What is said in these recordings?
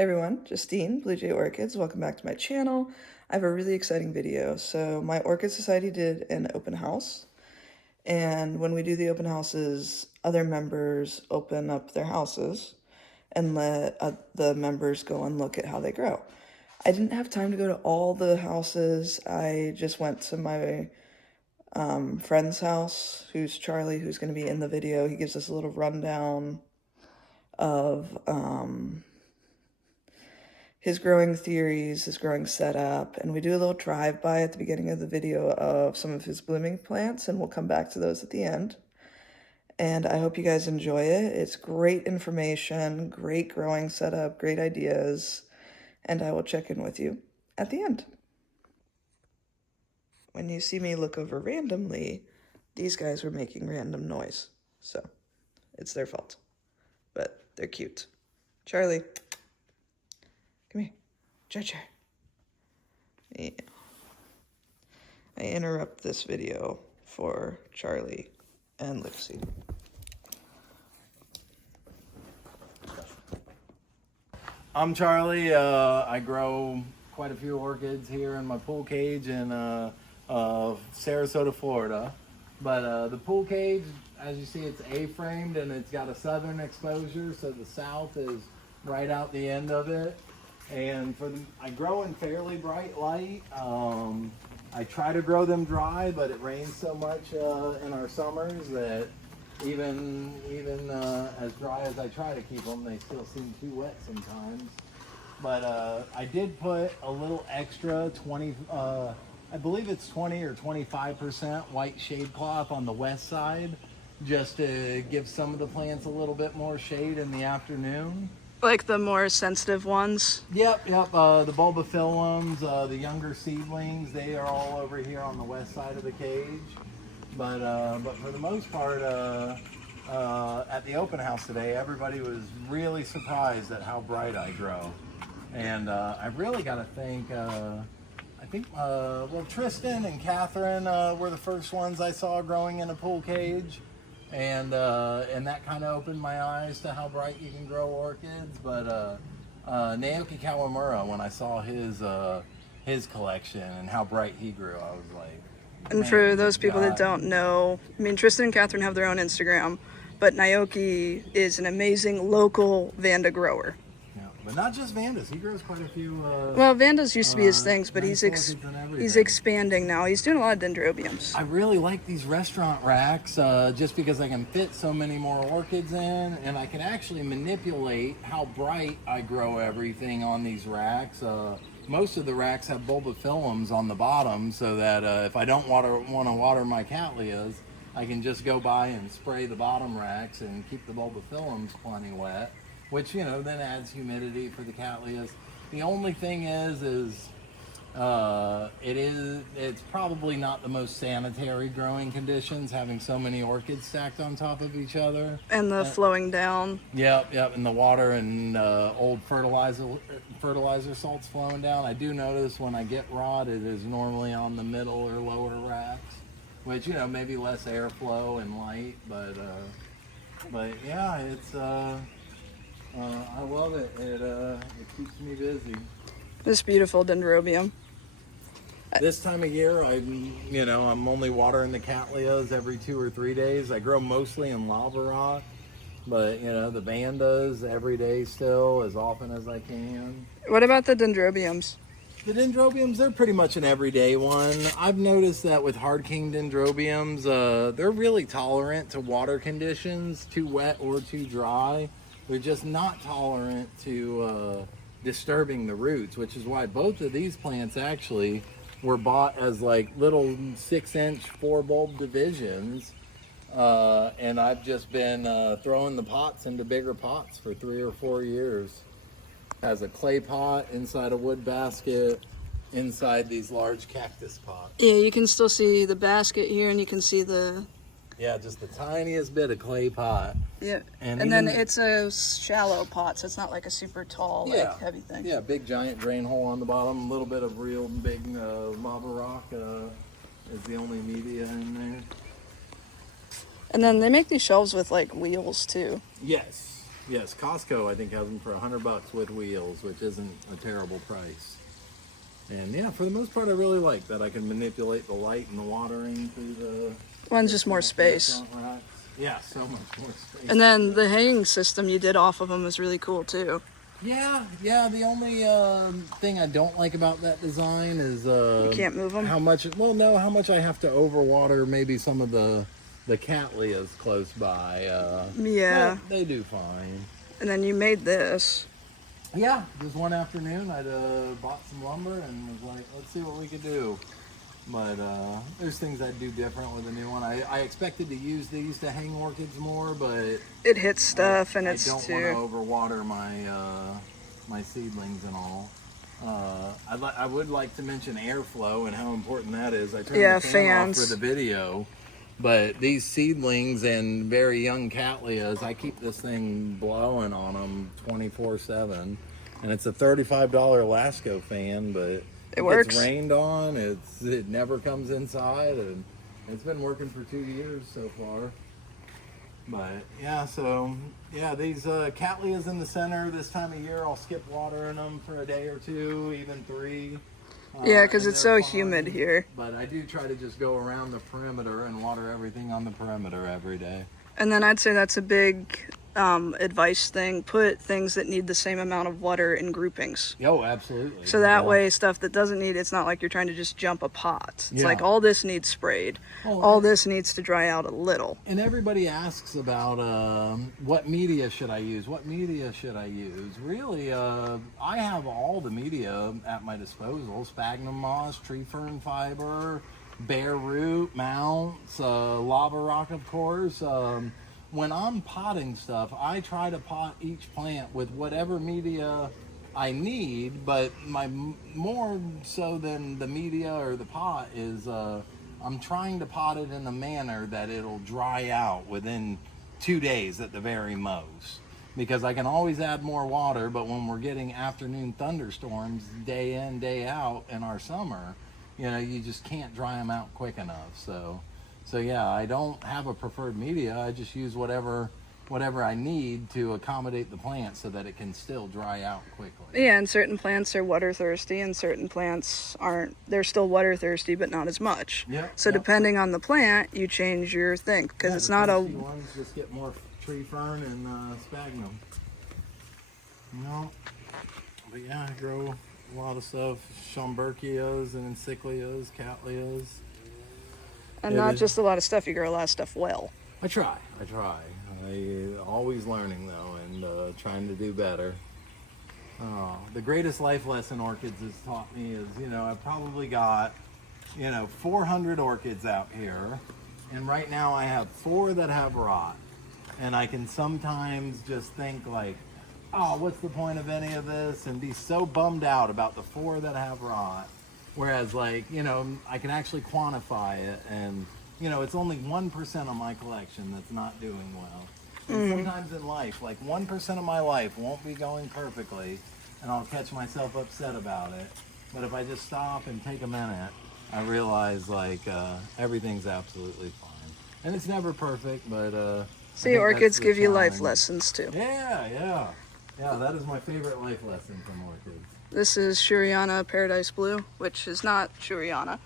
Hey everyone, Justine, Blue Jay Orchids. Welcome back to my channel. I have a really exciting video. So my Orchid Society did an open house, and when we do the open houses, other members open up their houses and let the members go and look at how they grow. I didn't have time to go to all the houses. I just went to my friend's house, who's Charlie, who's going to be in the video. He gives us a little rundown of his growing theories, his growing setup, and we do a little drive-by at the beginning of the video of some of his blooming plants, and we'll come back to those at the end. And I hope you guys enjoy it. It's great information, great growing setup, great ideas, and I will check in with you at the end. When you see me look over randomly, these guys were making random noise, so it's their fault, but they're cute. Charlie. Come here. Jar. Yeah. I interrupt this video for Charlie and Lucy. I'm Charlie. I grow quite a few orchids here in my pool cage in Sarasota, Florida. But the pool cage, as you see, it's A-framed and it's got a southern exposure, so the south is right out the end of it. And I grow in fairly bright light. I try to grow them dry, but it rains so much in our summers that even as dry as I try to keep them, they still seem too wet sometimes. But I did put a little extra I believe it's 20 or 25% white shade cloth on the west side, just to give some of the plants a little bit more shade in the afternoon. Like the more sensitive ones? Yep. The bulbophyllums, the younger seedlings, they are all over here on the west side of the cage. But for the most part, at the open house today, everybody was really surprised at how bright I grow. And I really got to thank, well, Tristan and Catherine were the first ones I saw growing in a pool cage. And that kind of opened my eyes to how bright you can grow orchids. But Naoki Kawamura, when I saw his collection and how bright he grew, I was like, and for those people that don't know, I mean, Tristan and Catherine have their own Instagram, but Naoki is an amazing local vanda grower. Yeah, but not just vandas. He grows quite a few. Well, vandas used to be his things, but nice he's expanding now. He's doing a lot of dendrobiums. I really like these restaurant racks just because I can fit so many more orchids in, and I can actually manipulate how bright I grow everything on these racks. Most of the racks have bulbophyllums on the bottom, so that if I don't want to water my cattleyas, I can just go by and spray the bottom racks and keep the bulbophyllums plenty wet, which, you know, then adds humidity for the cattleyas. The only thing is it's probably not the most sanitary growing conditions, having so many orchids stacked on top of each other. And the flowing down. Yep, and the water and old fertilizer salts flowing down. I do notice when I get rot, it is normally on the middle or lower racks, which, you know, maybe less airflow and light, but yeah, it's I love it. It keeps me busy. This beautiful dendrobium. This time of year, I'm only watering the cattleyas every 2 or 3 days. I grow mostly in lava rock, but the vandas every day still, as often as I can. What about the dendrobiums? The dendrobiums, they're pretty much an everyday one. I've noticed that with hard king dendrobiums, they're really tolerant to water conditions, too wet or too dry. They're just not tolerant to disturbing the roots, which is why both of these plants actually were bought as like little 6-inch 4-bulb divisions. And I've just been throwing the pots into bigger pots for 3 or 4 years. As a clay pot, inside a wood basket, inside these large cactus pots. Yeah, you can still see the basket here, and you can see the... Yeah, just the tiniest bit of clay pot. Yeah, and then it's a shallow pot, so it's not like a super tall, like heavy thing. Yeah, big giant drain hole on the bottom, a little bit of real big lava rock is the only media in there. And then they make these shelves with like wheels too. Yes, Yes, Costco I think has them for $100 with wheels, which isn't a terrible price. And yeah, for the most part, I really like that I can manipulate the light and the watering through the. One's just more space. front racks. Yeah, so much more space. And then the hanging system you did off of them is really cool too. Yeah. The only thing I don't like about that design is You can't move them? how much. Well, no, how much I have to overwater maybe some of the cattleyas close by. Yeah. But they do fine. And then you made this. Yeah, just one afternoon I'd bought some lumber and was like, let's see what we could do. But there's things I'd do different with a new one. I expected to use these to hang orchids more, but It hits stuff and it's I don't too. want to overwater my seedlings and all. I would like to mention airflow and how important that is. I turned the fan off for the video, but these seedlings and very young cattleyas, I keep this thing blowing on them 24/7, and it's a $35 Lasco fan, but It works. It's rained on. It never comes inside, and it's been working for 2 years so far. But yeah, so yeah, these cattleyas in the center this time of year, I'll skip watering them for a day or two, even 3. Yeah, because and it's they're so fine. humid here. But I do try to just go around the perimeter and water everything on the perimeter every day. And then I'd say that's a big advice thing. Put things that need the same amount of water in groupings. Oh, absolutely. So that way, stuff that doesn't need, it's not like you're trying to just jump a pot. It's like all this needs sprayed. All this needs to dry out a little. And everybody asks about what media should I use? What media should I use? Really, I have all the media at my disposal. Sphagnum moss, tree fern fiber, bare root, mounts, lava rock, of course. When I'm potting stuff, I try to pot each plant with whatever media I need, but my more so than the media or the pot is I'm trying to pot it in a manner that it'll dry out within 2 days at the very most. Because I can always add more water, but when we're getting afternoon thunderstorms day in, day out in our summer, you just can't dry them out quick enough. So yeah, I don't have a preferred media. I just use whatever I need to accommodate the plant so that it can still dry out quickly. Yeah, and certain plants are water thirsty and certain plants aren't. They're still water thirsty, but not as much. So depending on the plant, you change your thing, because it's not a... ones just get more tree fern and sphagnum. But yeah, I grow a lot of stuff. Schomburgkias and encyclias, cattleyas. And not just a lot of stuff, you grow a lot of stuff well. I try. Always learning though, and trying to do better. The greatest life lesson orchids has taught me is, I've probably got, 400 orchids out here, and right now I have 4 that have rot. And I can sometimes just think like, oh, what's the point of any of this? And be so bummed out about the 4 that have rot. Whereas I can actually quantify it, and it's only 1% of my collection that's not doing well. And sometimes in life, 1% of my life won't be going perfectly, and I'll catch myself upset about it. But if I just stop and take a minute, I realize everything's absolutely fine. And it's never perfect, but See, orchids give you life lessons too. Yeah, that is my favorite life lesson from orchids. This is Shuriana Paradise Blue, which is not Shuriana,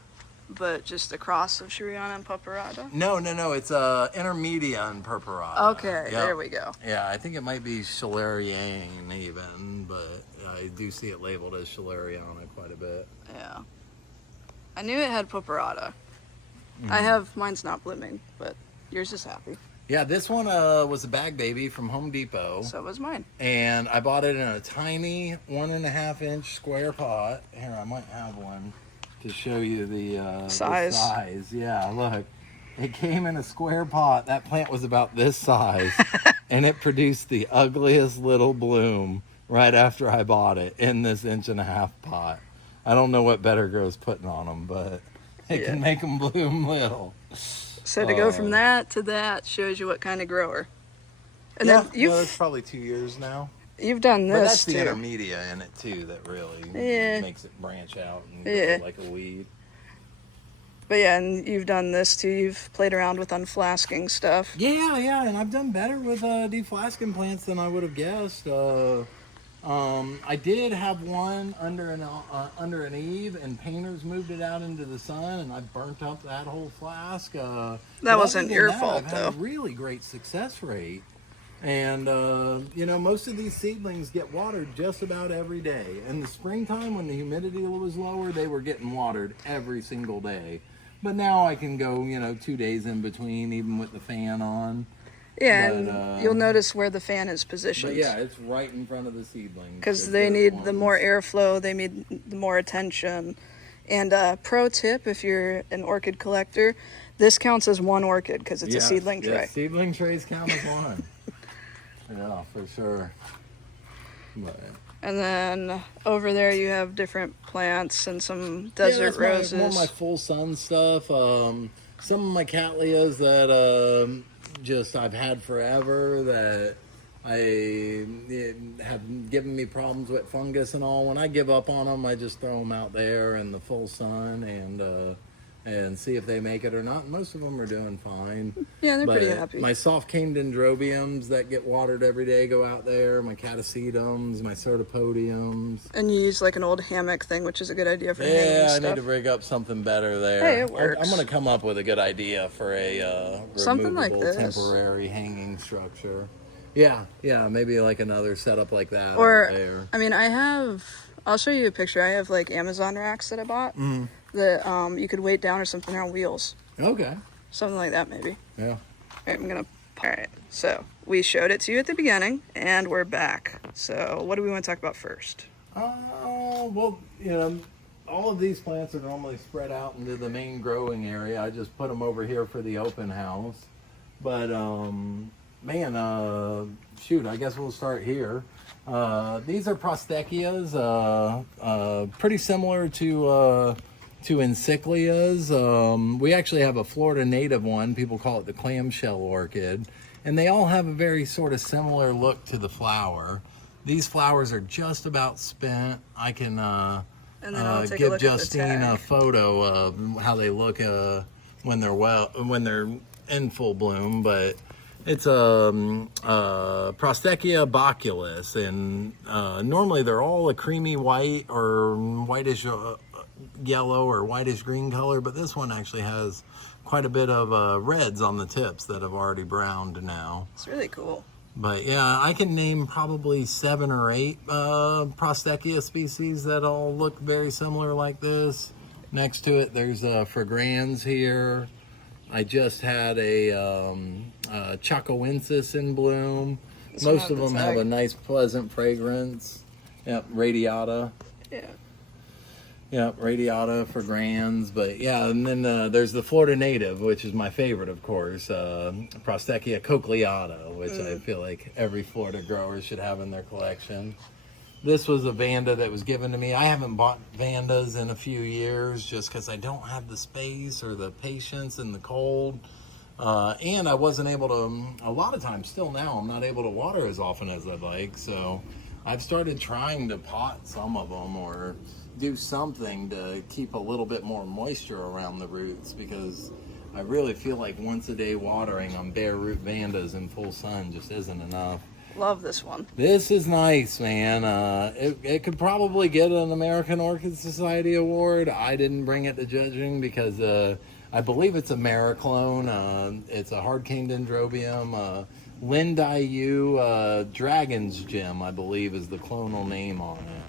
but just a cross of Shuriana and Purpurata. No, it's Intermedia and Purpurata. Okay, there we go. Yeah, I think it might be Schilleriane even, but I do see it labeled as Schilleriana quite a bit. Yeah. I knew it had Purpurata. Mine's not blooming, but yours is happy. Yeah, this one was a bag baby from Home Depot. So was mine. And I bought it in a tiny 1.5 inch square pot. Here, I might have one to show you the size. Yeah, look. It came in a square pot. That plant was about this size. And it produced the ugliest little bloom right after I bought it in this 1.5 inch pot. I don't know what Better Grow's putting on them, but it can make them bloom little. So to go from that to that shows you what kind of grower. And then it's probably 2 years now. You've done this But that's the too. intermedia in it too that really makes it branch out and grow like a weed. But yeah, and you've done this too. You've played around with unflasking stuff. Yeah, and I've done better with deflasking plants than I would have guessed. I did have one under an eave, and painters moved it out into the sun, and I burnt up that whole flask. That wasn't your fault, I've though. had a really great success rate. And, you know, most of these seedlings get watered just about every day. In the springtime, when the humidity was lower, they were getting watered every single day. But now I can go, you know, 2 days in between, even with the fan on. Yeah, and you'll notice where the fan is positioned. But yeah, it's right in front of the seedlings. Because they need the more airflow, they need the more attention. And pro tip, if you're an orchid collector, this counts as one orchid because it's a seedling tray. Yeah, seedling trays count as one. Yeah, for sure. But, and then over there you have different plants and some desert roses. More of my full sun stuff. Some of my cattleyas that just I've had forever that have given me problems with fungus and all. When I give up on them, I just throw them out there in the full sun and see if they make it or not. Most of them are doing fine. Yeah, they're pretty happy. My soft cane dendrobiums that get watered every day go out there. My catacedums, my sotapodiums. And you use like an old hammock thing, which is a good idea for hanging stuff. Yeah, I need to rig up something better there. Hey, it works. I'm going to come up with a good idea for a something like this. Temporary hanging structure. Yeah, maybe like another setup like that. Or, out there. I mean, I'll show you a picture. I have like Amazon racks that I bought that you could weight down or something on wheels. Okay. Something like that, maybe. Yeah. All right, all right, so we showed it to you at the beginning, and we're back. So what do we want to talk about first? Well, you know, all of these plants are normally spread out into the main growing area. I just put them over here for the open house. But, man, shoot, I guess we'll start here. These are Prostachias, pretty similar to Encyclias. We actually have a Florida native one. People call it the clamshell orchid. And they all have a very sort of similar look to the flower. These flowers are just about spent. I can give Justine a photo of how they look when they're in full bloom. But it's a Prostechia baculus, and normally they're all a creamy white or whitish yellow or whitish green color, but this one actually has quite a bit of reds on the tips that have already browned now. It's really cool. But yeah, I can name probably 7 or 8 Prostechia species that all look very similar like this. Next to it, there's fragrans here. I just had a Chacoensis in bloom. Most of them have a nice, pleasant fragrance. Yep, radiata. Yeah. Yep, radiata, fragrans. But yeah, and then there's the Florida native, which is my favorite, of course. Prostechia cochleata, which I feel like every Florida grower should have in their collection. This was a vanda that was given to me. I haven't bought vandas in a few years just because I don't have the space or the patience in the cold. And I wasn't able to, a lot of times still now, I'm not able to water as often as I'd like. So I've started trying to pot some of them or do something to keep a little bit more moisture around the roots, because I really feel like once a day watering on bare root vandas in full sun just isn't enough. Love this one. This is nice, man. It could probably get an American Orchid Society award. I didn't bring it to judging because I believe it's a Mariclone. It's a hard cane dendrobium. Lindayu Dragon's Gem, I believe, is the clonal name on it.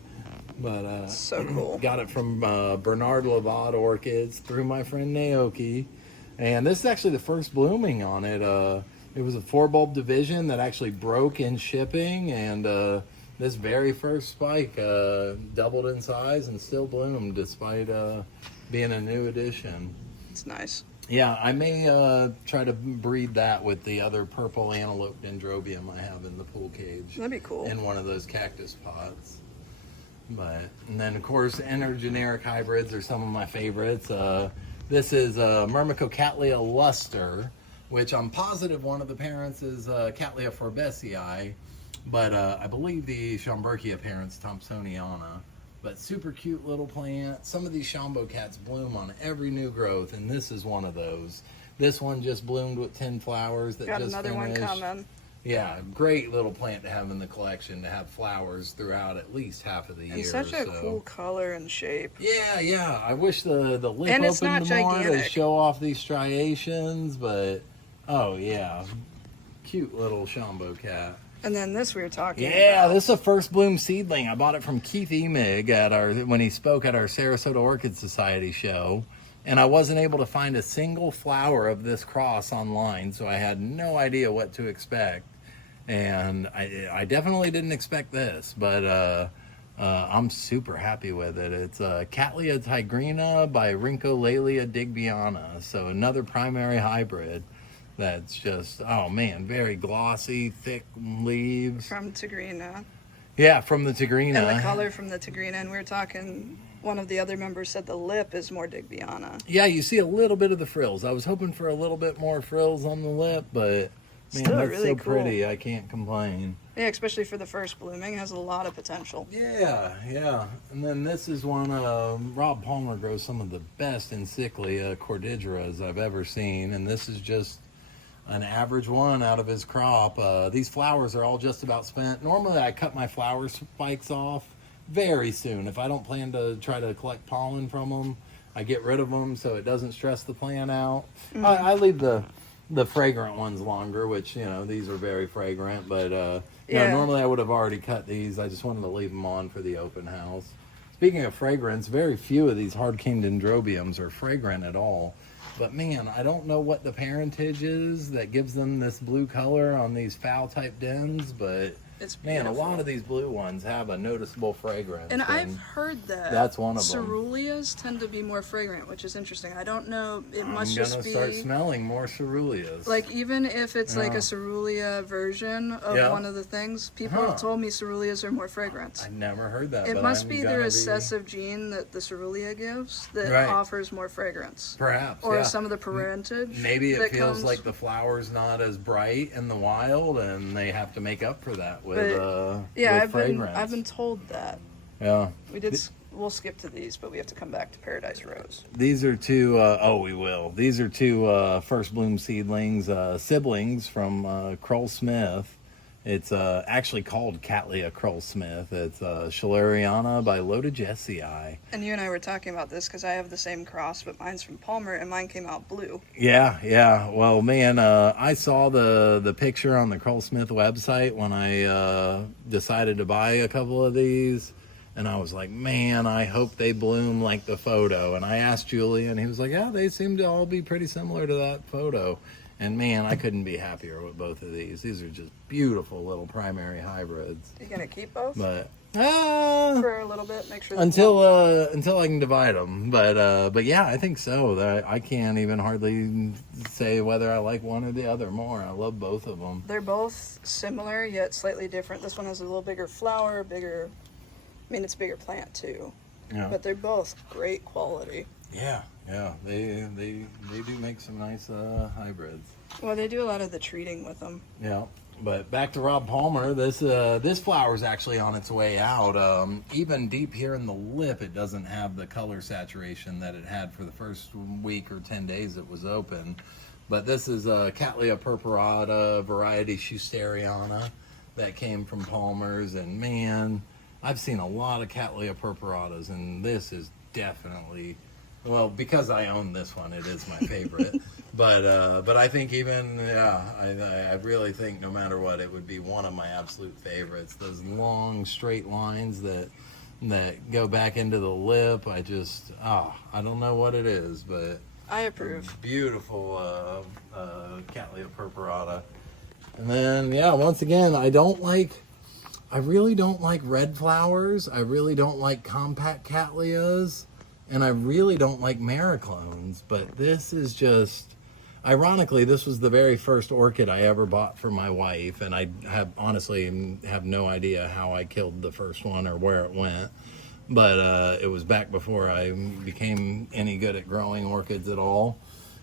But so cool. Got it from Bernard Lavad Orchids through my friend Naoki. And this is actually the first blooming on it. It was a 4-bulb division that actually broke in shipping, and this very first spike doubled in size and still bloomed despite being a new addition. It's nice. Yeah, I may try to breed that with the other purple antelope dendrobium I have in the pool cage. That'd be cool. In one of those cactus pots. And then of course intergeneric hybrids are some of my favorites. This is Myrmecocattleya luster, which I'm positive one of the parents is Cattleya forbesii, but I believe the Schomburgkia parent's Thompsoniana. but super cute little plant. Some of these Shambo cats bloom on every new growth, and this is one of those. This one just bloomed with 10 flowers that Got just another finished. one coming. Yeah, great little plant to have in the collection, to have flowers throughout at least half of the year. And such a cool color and shape. Yeah. I wish the lip And it's opened not more to gigantic. show off these striations, but oh yeah, cute little Shambo cat. And then this we were talking Yeah, about. this is a first bloom seedling. I bought it from Keith Emig when he spoke at our Sarasota Orchid Society show. And I wasn't able to find a single flower of this cross online, so I had no idea what to expect. And I definitely didn't expect this, but I'm super happy with it. It's Cattleyas tigrina by Rhyncholalia digbyana, so another primary hybrid that's just, oh man, very glossy, thick leaves. From Tigrina. Yeah, from the tigrina. And the color from the Tigrina. And we were talking, one of the other members said the lip is more digbyana. Yeah, you see a little bit of the frills. I was hoping for a little bit more frills on the lip, but man, Still that's really so cool. pretty. I can't complain. Yeah, especially for the first blooming. Has a lot of potential. Yeah. And then this is one, Rob Palmer grows some of the best Encyclia cordigeras I've ever seen. And this is just an average one out of his crop. These flowers are all just about spent. Normally I cut my flower spikes off very soon. If I don't plan to try to collect pollen from them, I get rid of them so it doesn't stress the plant out. Mm-hmm. I leave the fragrant ones longer, which, you know, these are very fragrant, but you know, normally I would have already cut these. I just wanted to leave them on for the open house. Speaking of fragrance, very few of these hard cane dendrobiums are fragrant at all. But man, I don't know what the parentage is that gives them this blue color on these foul type dens, but It's man, a beautiful. lot of these blue ones have a noticeable fragrance. And I've heard that that's one of them. Ceruleas tend to be more fragrant, which is interesting. I don't know. It must I'm just gonna be start smelling more ceruleas. like, even if it's like Yeah. a cerulea version of Yeah. one of the things, people have told me ceruleas are more fragrant. I never heard that. It but must I'm be gonna the recessive gene that the cerulea gives that offers more fragrance. Perhaps, Or yeah. some of the parentage. Maybe it that feels comes- like the flower's not as bright in the wild, and they have to make up for that with Yeah, with fragrance. I've been told that. Yeah. We did. We'll skip to these, but we have to come back to Paradise Rose. These are two, we will. These are two first bloom seedlings, siblings from Kroll Smith. It's actually called Cattleya Kroll Smith. It's Schilleriana by Loda Jessii. And you and I were talking about this because I have the same cross, but mine's from Palmer and mine came out blue. Yeah. Well, man, I saw the picture on the Kroll Smith website when I decided to buy a couple of these. And I was like, man, I hope they bloom like the photo. And I asked Julian, and he was like, yeah, they seem to all be pretty similar to that photo. And man, I couldn't be happier with both of these. These are just beautiful little primary hybrids. You gonna keep both But for a little bit? Make sure until I can divide them. But yeah, I think so. I can't even hardly say whether I like one or the other more. I love both of them. they're both similar yet slightly different. This one has a little bigger flower, bigger. I mean, it's a bigger plant too. Yeah. But they're both great quality. Yeah. They do make some nice hybrids. Well, they do a lot of the treating with them. Yeah. But back to Rob Palmer, this flower is actually on its way out. Even deep here in the lip, it doesn't have the color saturation that it had for the first week or 10 days it was open. But this is a Cattleya purpurata variety Schusteriana that came from Palmer's, and man, I've seen a lot of Cattleya purpuratas, and this is definitely, well, because I own this one, it is my favorite. But I think even, I really think no matter what, it would be one of my absolute favorites. Those long straight lines that go back into the lip, I don't know what it is, but I approve. beautiful Cattleya purpurata. And then, once again, I really don't like red flowers. I really don't like compact Cattleyas. And I really don't like Mariclones. But this is just, ironically, this was the very first orchid I ever bought for my wife. And I honestly have no idea how I killed the first one or where it went. But it was back before I became any good at growing orchids at all.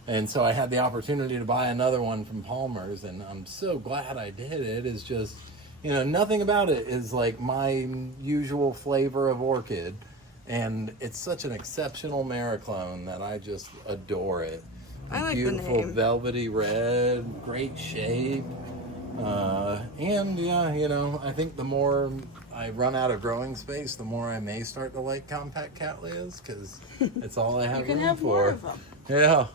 And so I had the opportunity to buy another one from Palmer's. And I'm so glad I did. It is just, nothing about it is like my usual flavor of orchid. And it's such an exceptional Mariclone that I just adore it. I like Beautiful the name. velvety red, great shape. And yeah, you know, I think the more I run out of growing space, the more I may start to like compact cattleyas, because it's all I have You can room have for. more of them. Yeah.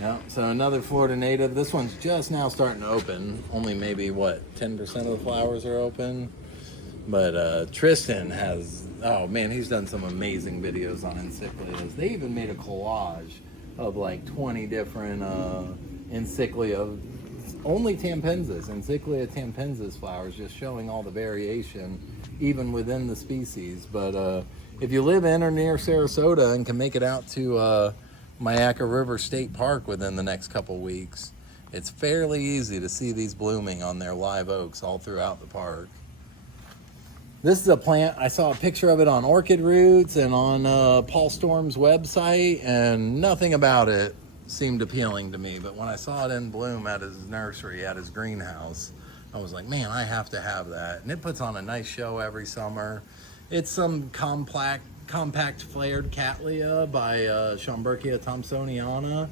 Yeah, so another Florida native. This one's just now starting to open. Only maybe, what, 10% of the flowers are open? But Tristan has, oh man, he's done some amazing videos on encyclias. They even made a collage of like 20 different encyclia, only Tampenzas, encyclia Tampenzas flowers, just showing all the variation even within the species. But if you live in or near Sarasota and can make it out to Myakka River State Park within the next couple weeks, it's fairly easy to see these blooming on their live oaks all throughout the park. This is a plant, I saw a picture of it on Orchid Roots and on Paul Storm's website, and nothing about it seemed appealing to me. But when I saw it in bloom at his nursery, at his greenhouse, I was like, man, I have to have that. And it puts on a nice show every summer. It's some compact flared cattleya by Schomburgkia thomsoniana.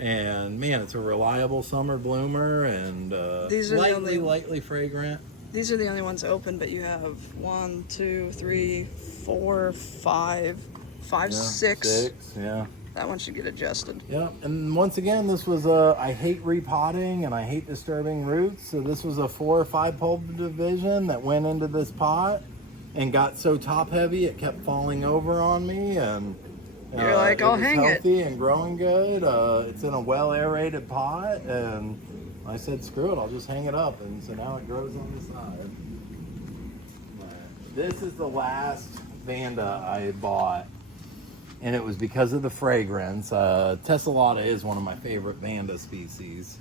And man, it's a reliable summer bloomer and These are lightly fragrant. These are the only ones open, but you have 1, 2, 3, 4, 5, 5, Yeah, 6. 6, yeah. That one should get adjusted. Yeah, and once again, this was I hate repotting and I hate disturbing roots. So this was a 4 or 5 bulb division that went into this pot and got so top heavy it kept falling over on me. And You're like, I'll hang it. Healthy and growing good. It's in a well aerated pot, and I said, screw it, I'll just hang it up. And so now it grows on the side. This is the last Vanda I bought, and it was because of the fragrance. Tessellata is one of my favorite Vanda species,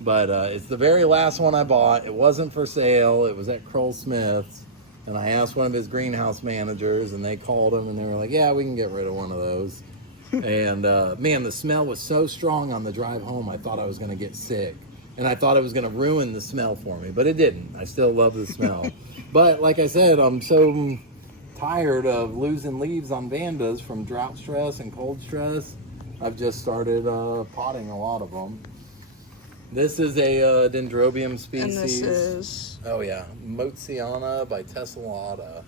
but it's the very last one I bought. It wasn't for sale. It was at Kroll Smith's, and I asked one of his greenhouse managers, and they called him, and they were like, yeah, we can get rid of one of those. And man, the smell was so strong on the drive home, I thought I was going to get sick. And I thought it was going to ruin the smell for me, but it didn't. I still love the smell. But like I said, I'm so tired of losing leaves on Vandas from drought stress and cold stress. I've just started potting a lot of them. This is a dendrobium species. And this is... Oh yeah, Motziana by Tessellata.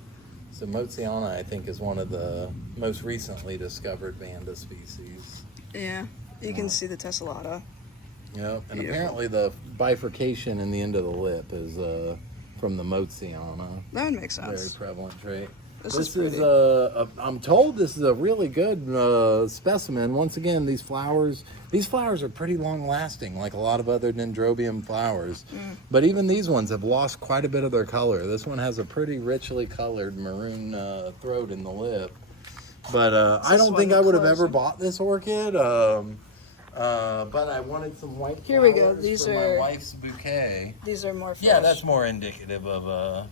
So Motziana, I think, is one of the most recently discovered Vanda species. Yeah, you can see the Tessellata. Yep, and Beautiful. apparently the bifurcation in the end of the lip is from the Motziana. That would make Very sense. prevalent trait. This This is is pretty. I'm told this is a really good specimen. Once again, these flowers are pretty long lasting, like a lot of other dendrobium flowers. But even these ones have lost quite a bit of their color. This one has a pretty richly colored maroon throat in the lip. But I don't think I would have ever bought this orchid. But I wanted some white flowers. Here we go. These for are my wife's bouquet. These are more fresh. Yeah, that's more indicative of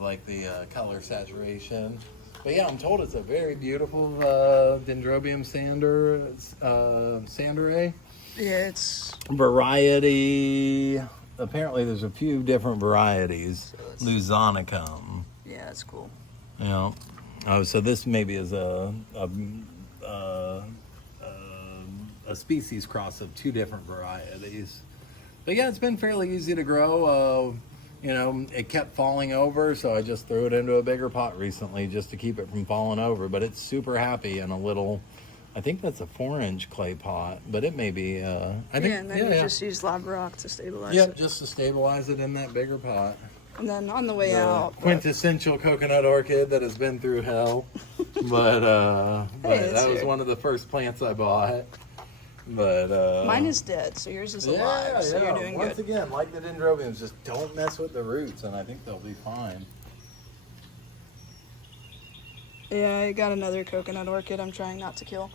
like the color saturation. But yeah, I'm told it's a very beautiful dendrobium sanderae Yeah, it's... variety. Apparently, there's a few different varieties. Luzonicum. Yeah, that's cool. Yeah. Oh, so this maybe is a species cross of 2 different varieties. But yeah, it's been fairly easy to grow. You know, it kept falling over, so I just threw it into a bigger pot recently just to keep it from falling over. But it's super happy in a little, I think that's a 4-inch clay pot, but it may be, I think, Yeah, and then you just use lab rock to stabilize Yep, it. just to stabilize it in that bigger pot. And then on the way out... Quintessential coconut orchid that has been through hell. But that was one of the first plants I bought. But mine is dead, so yours is alive, so you're doing Once good. again, like the dendrobiums, just don't mess with the roots, and I think they'll be fine. Yeah, I got another coconut orchid I'm trying not to kill.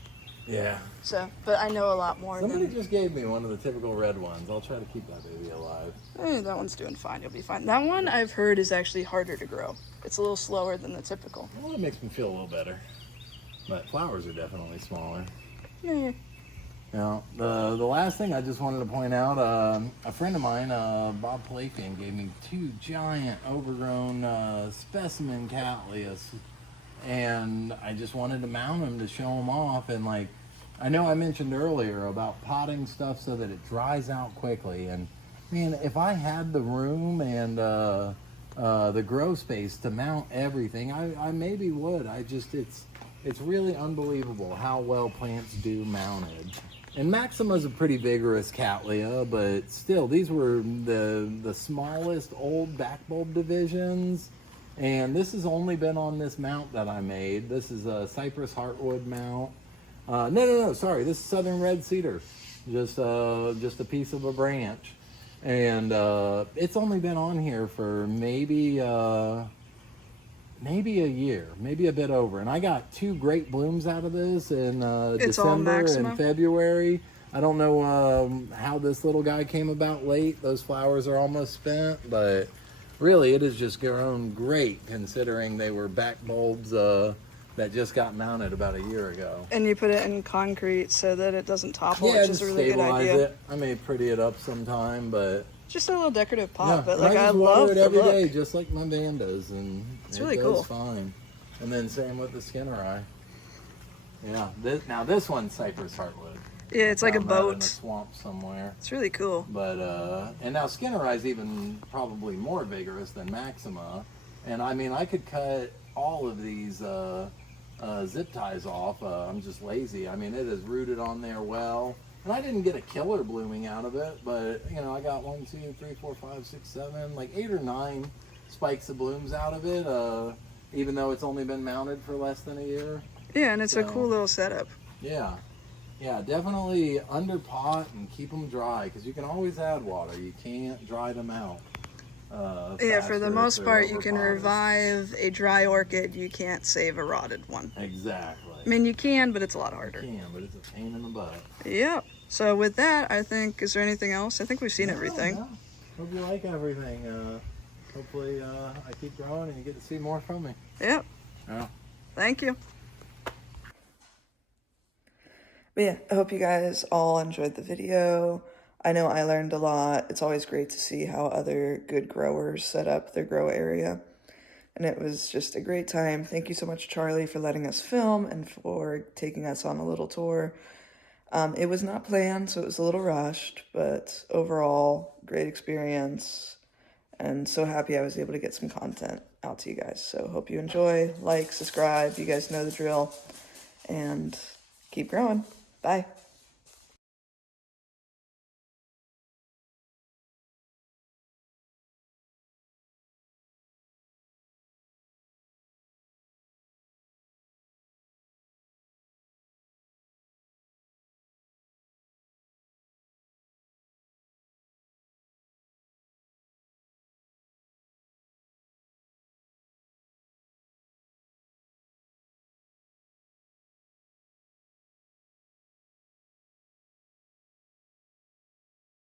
Yeah. So, but I know a lot more Somebody than... just gave me one of the typical red ones. I'll try to keep that baby alive. that one's doing fine, you'll be fine. That one, I've heard, is actually harder to grow. It's a little slower than the typical. Well, it makes me feel a little better. But flowers are definitely smaller. Yeah. Now, the last thing I just wanted to point out, a friend of mine, Bob Palafian, gave me 2 giant overgrown specimen cattleyas and I just wanted to mount them to show them off. And like, I know I mentioned earlier about potting stuff so that it dries out quickly. And man, if I had the room and the grow space to mount everything, I maybe would. It's really unbelievable how well plants do mounted. And Maxima's a pretty vigorous cattleya, but still, these were the smallest old back bulb divisions. And this has only been on this mount that I made. This is a cypress heartwood mount. No, sorry, this is southern red cedar. Just a piece of a branch. And it's only been on here for maybe a year, maybe a bit over. And I got 2 great blooms out of this in December and February. I don't know how this little guy came about late. Those flowers are almost spent, but really it has just grown great considering they were back bulbs that just got mounted about a year ago. And you put it in concrete so that it doesn't topple, Yeah, which is a really good idea. It. I may pretty it up sometime, but just a little decorative pot. Yeah, but like I love water it the every look. day, just like my vandas, and it's it really does cool. Fine. And then same with the Skinneri. Yeah, this one's cypress heartwood. Yeah, it's like a boat. In a swamp somewhere. It's really cool. But and now Skinneri's even probably more vigorous than Maxima. And I mean, I could cut all of these zip ties off. I'm just lazy. I mean, it is rooted on there well. And I didn't get a killer blooming out of it, but you know, I got 1, 2, 3, 4, 5, 6, 7, like 8 or 9 spikes of blooms out of it. Even though it's only been mounted for less than a year. Yeah, and it's a cool little setup. Yeah, definitely under pot and keep them dry because you can always add water. You can't dry them out. Yeah, for the most part, you can revive a dry orchid. You can't save a rotted one. Exactly. I mean, you can, but it's a lot harder. You can, but it's a pain in the butt. Yep. So with that, I think, is there anything else? I think we've seen everything. No. Hope you like everything. Hopefully I keep growing and you get to see more from me. Yep. Yeah. Thank you. But yeah, I hope you guys all enjoyed the video. I know I learned a lot. It's always great to see how other good growers set up their grow area. And it was just a great time. Thank you so much, Charlie, for letting us film and for taking us on a little tour. It was not planned, so it was a little rushed, but overall, great experience. And so happy I was able to get some content out to you guys. So hope you enjoy, like, subscribe. You guys know the drill. And keep growing. Bye.